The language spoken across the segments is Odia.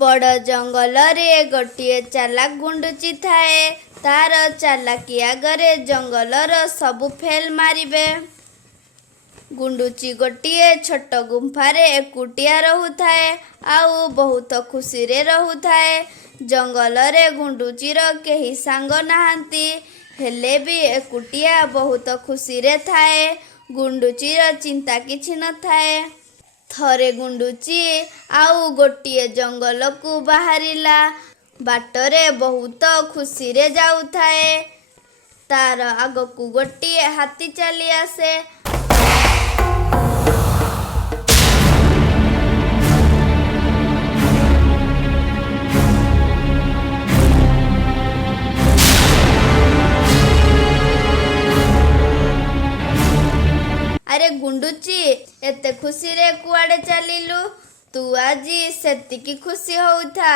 बड़ जंगल रे गोटे चालाक गुंडुची थाए। तार चालाकी आगरे जंगलर सबु फेल मारिबे। गुंडुची गोटे छोट गुंफारे एकुटिया रहुथाए आउ बहुत खुशी रे रहुथाए। जंगल रे गुंडुचीर केही सांग नाहांती हेले भी एकुटिया बहुत खुशी रे थाए। गुंडुचीर चिंता किछि न थाए। थरे गुंडुची आउ गोटिए जंगल को बाहरिला। बाटरे बहुत खुशी रे जाउथाए। तार आगकू गोटिए हाथी चली आसे। अरे गुंडुची एते खुशी रे कुआडे चलिलु? तू आजी सेतिकी खुशी होउथा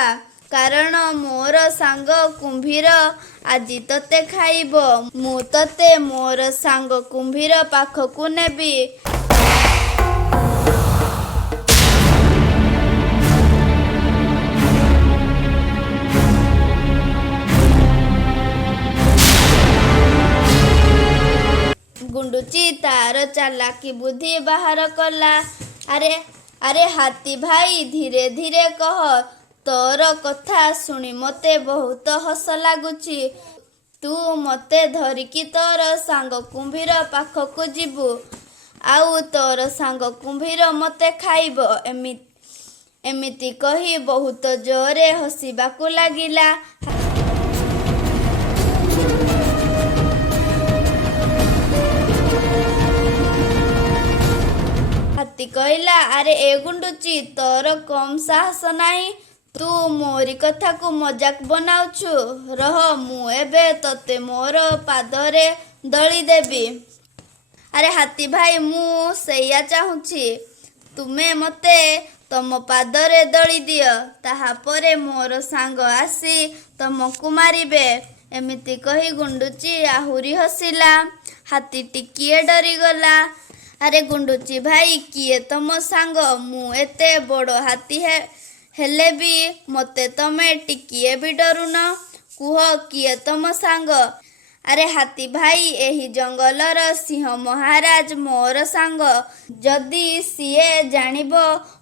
कारण मोर सांग कुंभीर आजी तते खाइब। मु तते मोर सांग कुंभीर पाखकू नेबी। गुंडुची तार चालाकी बुद्धि बाहर कला। अरे अरे हाथी भाई धीरे धीरे कह। तोर कथा शुणी मते बहुत हस लागुची। तू मते धरिकी तोर सांग कुंभीर पाखकू जीबू आउ तोर सांग कुंभीर मते खाइब। एमिति कही बहुत जोरे हसिबाकू लागिला। हाथी कहला अरे ए गुंडुची तोर कम साहस नाही। तू मोरी कथा को मजाक बनाउछु। रह मु एबे तते मोर पादरे दली देबी। अरे हाथी भाई मु सेया चाहुची। तुमे मते तम पादरे दली दियो ताहा परे मोर सांग आसी तमकू मारिबे। एमिति कही गुंडुची आहुरी हसिला। हाथी टिकिए डरीगला। अरे गुंडुची भाई किए तम सांग? मु एते बड़ हाथी हेले भी मते तमे टिकिए भी डरुन। कुह किए तम सांग? अरे हाथी भाई एही जंगलर सिंह महाराज मोर सांग। जदि सिए जानिब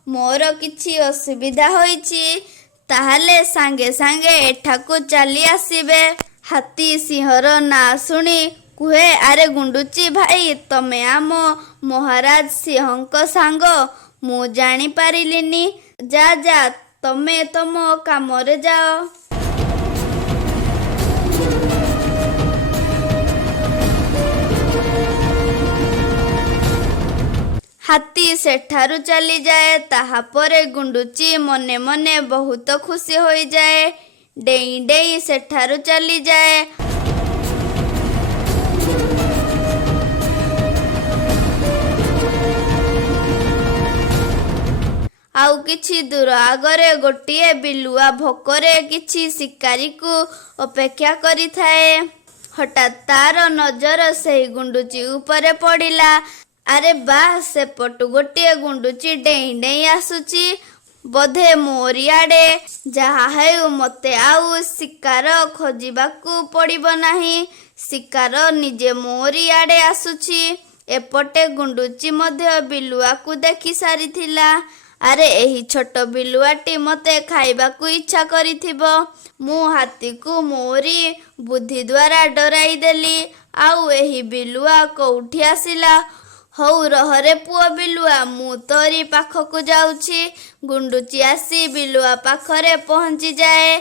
मोर किछि असुविधा होइछि ताहाले सांगे सांगे एठाकू चली आसिबे। हाथी सिंहर ना शुणी कुहे अरे गुंडुची भाई तमे आम महाराज सिंहक सांग? मु जानी पारिलिनी। जा जा तमे तम कामरे जाओ। हाथी सेठारु चली जाए। ताहा परे गुंडुची मने मने बहुत खुशी होई जाए। डेई डेई सेठारु चली जाए। आउ किछि दूर आगरे गोटिए बिलुआ भोकरे किछि शिकारी को अपेक्षा करी थाए। हठात तार नजर सेही गुंडुची उपरे पड़िला। अरे बाह सेपटु गोटिए गुंडुची डेई डेई आसुची बोधे मोरी आड़े। जहा हेउ मते आउ शिकार खोजिबाकू पड़िबो नाही। शिकार निजे मोरी आड़े आसुची। एपटे गुंडुची मध्य बिलुआ को देखि सारिथिला। अरे एही छोट बिलुआटी मते खाइबाकू इच्छा करिथिबो। मु हाथी को मोरी बुद्धि द्वारा डराई देली। आउ एही बिलुआ कोउठी आसिला। हौ रहरे पुआ बिलुआ मु तोरी पाखकू जाउछि। गुंडुची आसी बिलुआ पाखरे पहुंची जाए।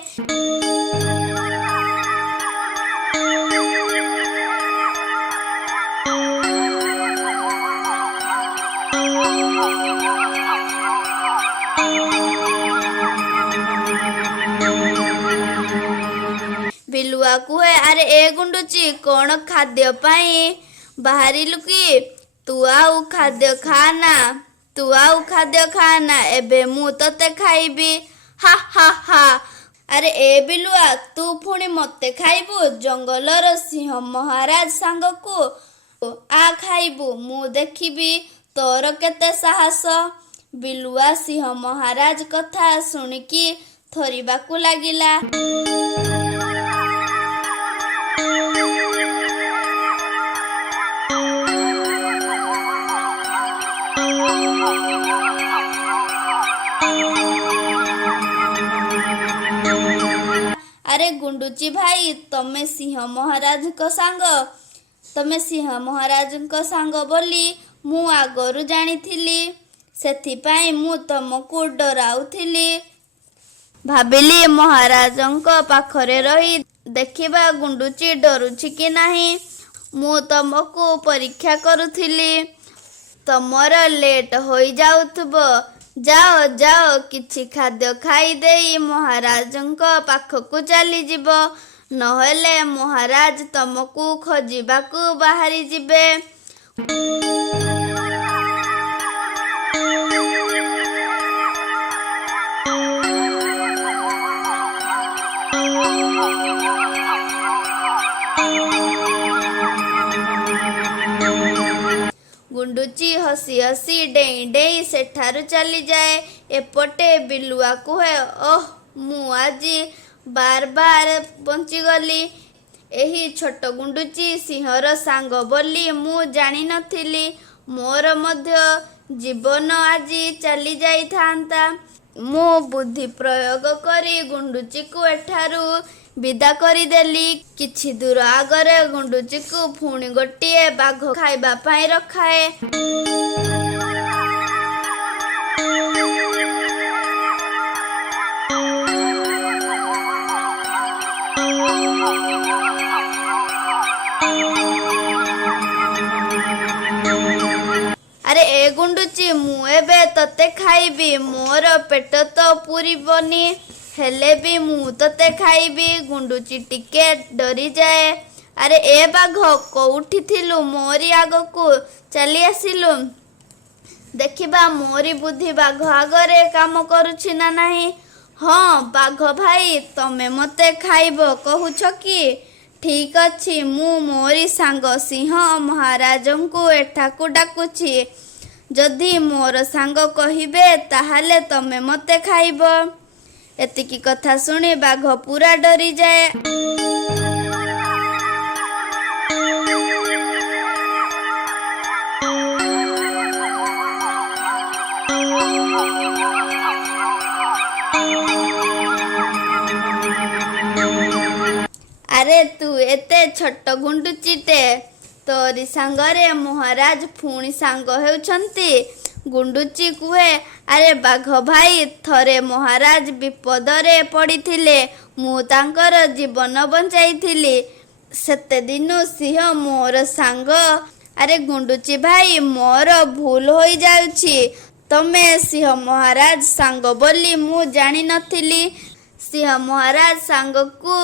बिलुआ कुहे अरे ए गुंडुची कौन खाद्य पाई बाहरिलु कि? तू आउ खाद्य खाना। तू आउ खाद्य खाना एबे मु तते खाइबी। हा हा हा। अरे ए बिलुआ तू पुणी मते खाइबू? जंगलर सिंह महाराज सांगकू आ खाइबू। मु देखिबी तोर केते साहस। बिलुआ सिंह महाराज कथा शुणिकी ଥରିବାକୁ ଲାଗିଲା। ଆରେ ଗୁଣ୍ଡୁଚି ଭାଇ, ତମେ ସିଂହ ମହାରାଜଙ୍କ ସାଙ୍ଗ ବୋଲି ମୁଁ ଆଗରୁ ଜାଣିଥିଲି। ସେଥିପାଇଁ ମୁଁ ତମକୁ ଡରାଉଥିଲି। ଭାବିଲି ମହାରାଜଙ୍କ ପାଖରେ ରହି ଦେଖିବା ଗୁଣ୍ଡୁଚି ଡରୁଛି କି ନାହିଁ। ମୁଁ ତମକୁ ପରୀକ୍ଷା କରୁଥିଲି। ତମର ଲେଟ୍ ହୋଇଯାଉଥିବ। ଯାଅ କିଛି ଖାଦ୍ୟ ଖାଇଦେଇ ମହାରାଜଙ୍କ ପାଖକୁ ଚାଲିଯିବ। ନହେଲେ ମହାରାଜ ତମକୁ ଖୋଜିବାକୁ ବାହାରିଯିବେ। ଗୁଣ୍ଡୁଚି ହସି ହସି ଡେଇଁ ଡେଇଁ ସେଠାରୁ ଚାଲିଯାଏ। ଏପଟେ ବିଲୁଆ କୁହେ, ଓଃ, ମୁଁ ଆଜି ବାର ବଞ୍ଚିଗଲି। ଏହି ଛୋଟ ଗୁଣ୍ଡୁଚି ସିଂହର ସାଙ୍ଗ ବୋଲି ମୁଁ ଜାଣିନଥିଲି। ମୋର ମଧ୍ୟ ଜୀବନ ଆଜି ଚାଲି ଯାଇଥାନ୍ତା। ମୁଁ ବୁଦ୍ଧି ପ୍ରୟୋଗ କରି ଗୁଣ୍ଡୁଚିକୁ ଏଠାରୁ ବିଦା କରିଦେଲି। କିଛି ଦୂର ଆଗରେ ଗୁଣ୍ଡୁଚିକୁ ପୁଣି ଗୋଟିଏ ବାଘ ଖାଇବା ପାଇଁ ରଖାଏ। ଆରେ ଏ ଗୁଣ୍ଡୁଚି, ମୁଁ ଏବେ ତତେ ଖାଇବି। ମୋର ପେଟ ତ ପୂରିବନି, ହେଲେ ବି ମୁଁ ତତେ ଖାଇବି। ଗୁଣ୍ଡୁଚି ଟିକେ ଡରିଯାଏ। ଆରେ ଏ ବାଘ, କୋଉଠି ଥିଲୁ? ମୋରି ଆଗକୁ ଚାଲି ଆସିଲୁ। ଦେଖିବା ମୋରି ବୁଦ୍ଧି ବାଘ ଆଗରେ କାମ କରୁଛି ନା ନାହିଁ। ହଁ ବାଘ ଭାଇ, ତମେ ମତେ ଖାଇବ କହୁଛ କି? ଠିକ୍ ଅଛି, ମୁଁ ମୋରି ସାଙ୍ଗ ସିଂହ ମହାରାଜଙ୍କୁ ଏଠାକୁ ଡାକୁଛି। ଯଦି ମୋର ସାଙ୍ଗ କହିବେ ତାହେଲେ ତମେ ମତେ ଖାଇବ। ଏତିକି କଥା ଶୁଣି ବାଘ ପୁରା ଡରିଯାଏ। ଆରେ ତୁ ଏତେ ଛୋଟ ଗୁଣ୍ଡୁଚିଟେ, ତୋରି ସାଙ୍ଗରେ ମହାରାଜ ପୁଣି ସାଙ୍ଗ ହେଉଛନ୍ତି। ଗୁଣ୍ଡୁଚି କୁହେ, ଆରେ ବାଘ ଭାଇ, ଥରେ ମହାରାଜ ବିପଦରେ ପଡ଼ିଥିଲେ। ମୁଁ ତାଙ୍କର ଜୀବନ ବଞ୍ଚାଇଥିଲି। ସେତେଦିନୁ ସିଂହ ମୋର ସାଙ୍ଗ। ଆରେ ଗୁଣ୍ଡୁଚି ଭାଇ, ମୋର ଭୁଲ ହୋଇଯାଉଛି। ତମେ ସିଂହ ମହାରାଜ ସାଙ୍ଗ ବୋଲି ମୁଁ ଜାଣିନଥିଲି। ସିଂହ ମହାରାଜ ସାଙ୍ଗକୁ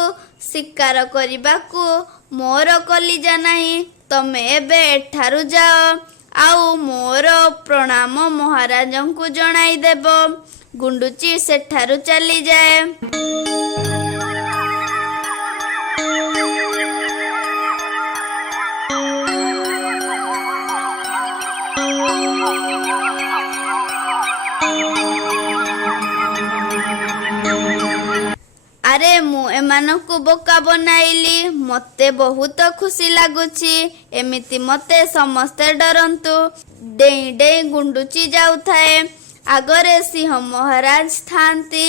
ଶିକାର କରିବାକୁ ମୋର କଲିଜା ନାହିଁ। ତମେ ଏବେ ଏଠାରୁ ଯାଅ, ଆଉ ମୋର ପ୍ରଣାମ ମହାରାଜଙ୍କୁ ଜଣାଇଦେବ। ଗୁଣ୍ଡୁଚି ସେଠାରୁ ଚାଲିଯାଏ। ଆରେ ମୁଁ ଏମାନଙ୍କୁ ବୋକା ବନାଇଲି। ମତେ ବହୁତ ଖୁସି ଲାଗୁଛି। ଏମିତି ମତେ ସମସ୍ତେ ଡରନ୍ତୁ। ଡେଇଁ ଡେଇଁ ଗୁଣ୍ଡୁଚି ଯାଉଥାଏ। ଆଗରେ ସିଂହ ମହାରାଜ ଥାନ୍ତି।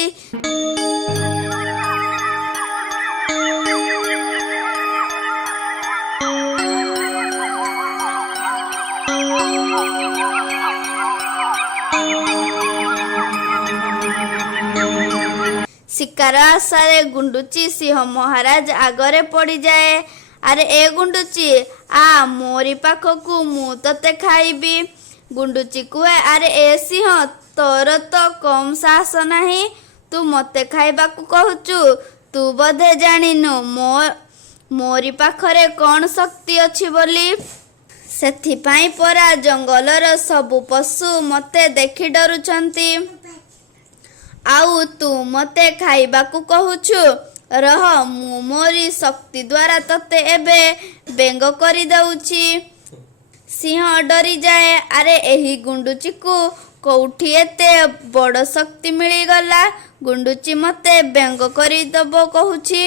ଶିକାର ଆଶାରେ ଗୁଣ୍ଡୁଚି ସିଂହ ମହାରାଜ ଆଗରେ ପଡ଼ିଯାଏ। ଆରେ ଏ ଗୁଣ୍ଡୁଚି, ଆ ମୋରି ପାଖକୁ, ମୁଁ ତତେ ଖାଇବି। ଗୁଣ୍ଡୁଚି କୁହେ, ଆରେ ଏ ସିଂହ, ତୋର ତ କମ୍ ସାହସ ନାହିଁ। ତୁ ମତେ ଖାଇବାକୁ କହୁଛୁ। ତୁ ବୋଧେ ଜାଣିନୁ ମୋରି ପାଖରେ କ'ଣ ଶକ୍ତି ଅଛି ବୋଲି। ସେଥିପାଇଁ ପରା ଜଙ୍ଗଲର ସବୁ ପଶୁ ମତେ ଦେଖି ଡରୁଛନ୍ତି। ଆଉ ତୁ ମତେ ଖାଇବାକୁ କହୁଛୁ। ରହ, ମୁଁ ମୋରି ଶକ୍ତି ଦ୍ୱାରା ତତେ ଏବେ ବେଙ୍ଗ କରିଦେଉଛି। ସିଂହ ଡରିଯାଏ। ଆରେ ଏହି ଗୁଣ୍ଡୁଚିକୁ କୋଉଠି ଏତେ ବଡ଼ ଶକ୍ତି ମିଳିଗଲା? ଗୁଣ୍ଡୁଚି ମତେ ବ୍ୟଙ୍ଗ କରିଦବ କହୁଛି।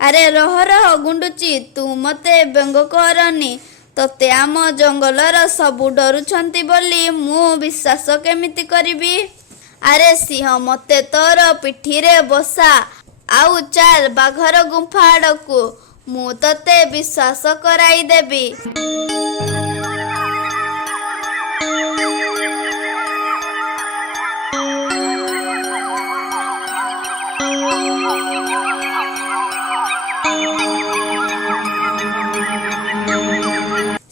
ଆରେ ରହ ରହ ଗୁଣ୍ଡୁଚି, ତୁ ମତେ ବ୍ୟଙ୍ଗ କରନି। ତତେ ଆମ ଜଙ୍ଗଲର ସବୁ ଡରୁଛନ୍ତି ବୋଲି ମୁଁ ବିଶ୍ୱାସ କେମିତି କରିବି? ଆରେ ସିଂହ, ମତେ ତୋର ପିଠିରେ ବସା ଆଉ ଚାଲ ବାଘର ଗୁମ୍ଫା ଆଡ଼କୁ। ମୁଁ ତତେ ବିଶ୍ୱାସ କରାଇଦେବି।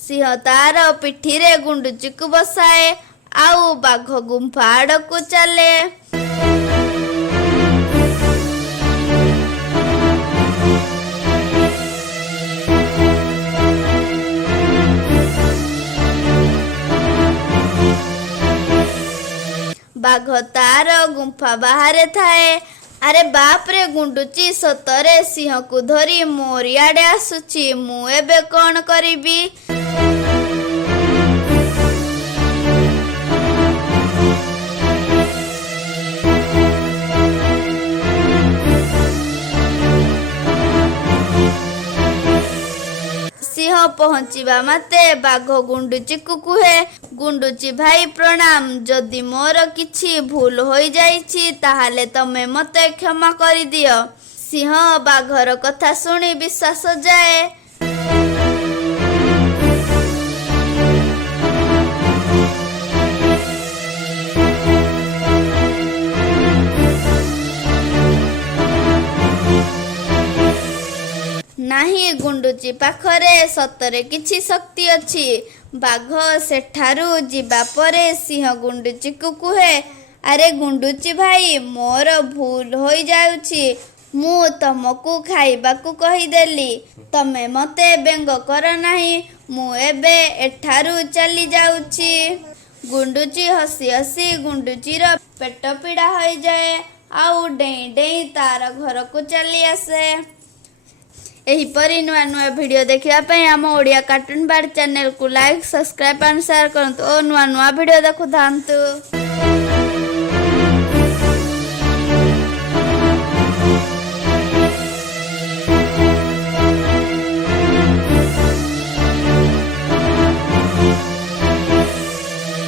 ସିଂହ ତାର ପିଠିରେ ଗୁଣ୍ଡୁଚିକୁ ବସାଏ ଆଉ ବାଘ ଗୁମ୍ଫା ଆଡ଼କୁ ଚାଲେ। ବାଘ ତାର ଗୁମ୍ଫା ବାହାରେ ଥାଏ। ଆରେ ବାପରେ, ଗୁଣ୍ଡୁଚି ସତରେ ସିଂହକୁ ଧରି ମୋରି ଆଡ଼େ ଆସୁଛି। ମୁଁ ଏବେ କଣ କରିବି? ସିଂହ ପହଞ୍ଚିବା ମାତ୍ରେ ବାଘ ଗୁଣ୍ଡୁଚିକୁ କୁହେ, ଗୁଣ୍ଡୁଚି ଭାଇ ପ୍ରଣାମ। ଯଦି ମୋର କିଛି ଭୁଲ ହୋଇଯାଇଛି ତାହେଲେ ତମେ ମତେ କ୍ଷମା କରିଦିଅ। ସିଂହ ବାଘର କଥା ଶୁଣି ବିଶ୍ୱାସ ଯାଏ। ନାହିଁ, ଗୁଣ୍ଡୁଚି ପାଖରେ ସତରେ କିଛି ଶକ୍ତି ଅଛି। ବାଘ ସେଠାରୁ ଯିବା ପରେ ସିଂହ ଗୁଣ୍ଡୁଚିକୁ କୁହେ, ଆରେ ଗୁଣ୍ଡୁଚି ଭାଇ, ମୋର ଭୁଲ ହୋଇଯାଉଛି। ମୁଁ ତମକୁ ଖାଇବାକୁ କହିଦେଲି। ତମେ ମତେ ବ୍ୟଙ୍ଗ କର ନାହିଁ। ମୁଁ ଏବେ ଏଠାରୁ ଚାଲି ଯାଉଛି। ଗୁଣ୍ଡୁଚି ହସି ହସି ଗୁଣ୍ଡୁଚିର ପେଟ ପୀଡ଼ା ହୋଇଯାଏ ଆଉ ଡେଇଁ ଡେଇଁ ତାର ଘରକୁ ଚାଲି ଆସେ। ଏହିପରି ନୂଆ ନୂଆ ଭିଡ଼ିଓ ଦେଖିବା ପାଇଁ ଆମ ଓଡ଼ିଆ କାର୍ଟୁନ ବାର୍ଡ଼ ଚ୍ୟାନେଲକୁ ଲାଇକ୍, ସବସ୍କ୍ରାଇବ୍ ଆଉ ସେୟାର କରନ୍ତୁ ଓ ନୂଆ ନୂଆ ଭିଡ଼ିଓ ଦେଖୁଥାନ୍ତୁ।